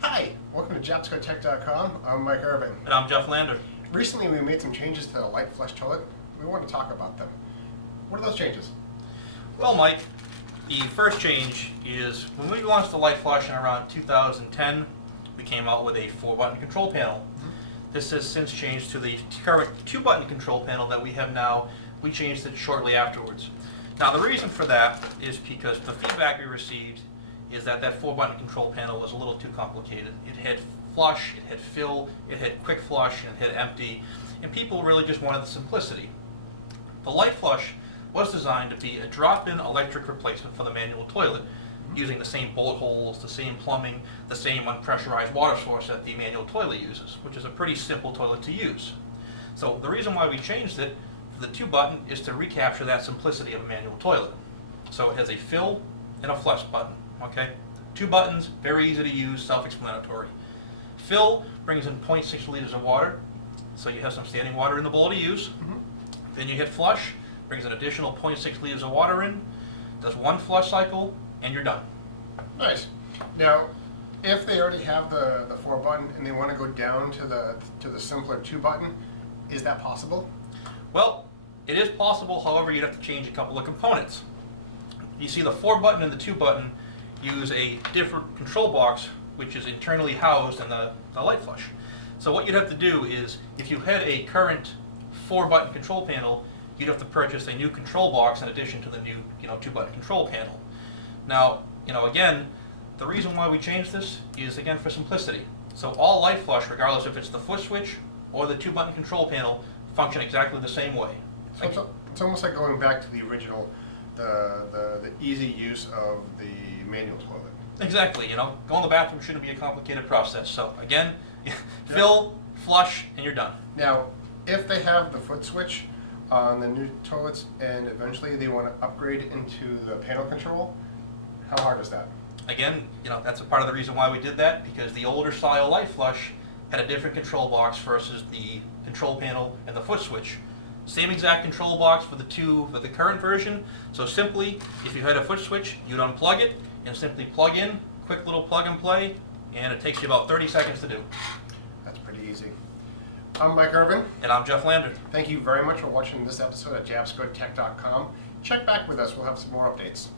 Hi, welcome to JabscoTech.com. I'm Mike Irvin. And I'm Jeff Lander. Recently we made some changes to the Lite Flush toilet. We want to talk about them. What are those changes? Well, Mike, the first change is when we launched the Lite Flush in around 2010, we came out with a 4-button control panel. This has since changed to the current 2-button control panel that we have now. We changed it shortly afterwards. Now, the reason for that is because the feedback we received is that 4-button control panel was a little too complicated. It had flush, it had fill, it had quick flush, and it had empty, and people really just wanted the simplicity. The Lite Flush was designed to be a drop-in electric replacement for the manual toilet, using the same bullet holes, the same plumbing, the same unpressurized water source that the manual toilet uses, which is a pretty simple toilet to use. So the reason why we changed it for the 2-button is to recapture that simplicity of a manual toilet. So it has a fill and a flush button. Okay, 2 buttons, very easy to use, self-explanatory. Fill brings in 0.6 liters of water, so you have some standing water in the bowl to use. Then you hit flush, brings an additional 0.6 liters of water in, does 1 flush cycle, and you're done. Nice. Now, if they already have the 4-button and they want to go down to the simpler 2-button, is that possible? Well, it is possible, however, you'd have to change a couple of components. You see the 4-button and the 2-button use a different control box which is internally housed in the Lite Flush. So what you'd have to do is, if you had a current 4-button control panel, you'd have to purchase a new control box in addition to the new 2-button control panel. Now, again, the reason why we changed this is, again, for simplicity. So all Lite Flush, regardless if it's the foot switch or the 2-button control panel, function exactly the same way. So it's almost like going back to the original, the easy use of the manual toilet. Exactly, going to the bathroom shouldn't be a complicated process. So again, fill, flush, and you're done. Now, if they have the foot switch on the new toilets and eventually they want to upgrade into the panel control, how hard is that? Again, that's a part of the reason why we did that, because the older style Lite Flush had a different control box versus the control panel and the foot switch. Same exact control box for the current version. So simply, if you had a foot switch, you'd unplug it and simply plug in, quick little plug and play, and it takes you about 30 seconds to do. That's pretty easy. I'm Mike Irvin. And I'm Jeff Lander. Thank you very much for watching this episode at JabscoTech.com. Check back with us, we'll have some more updates.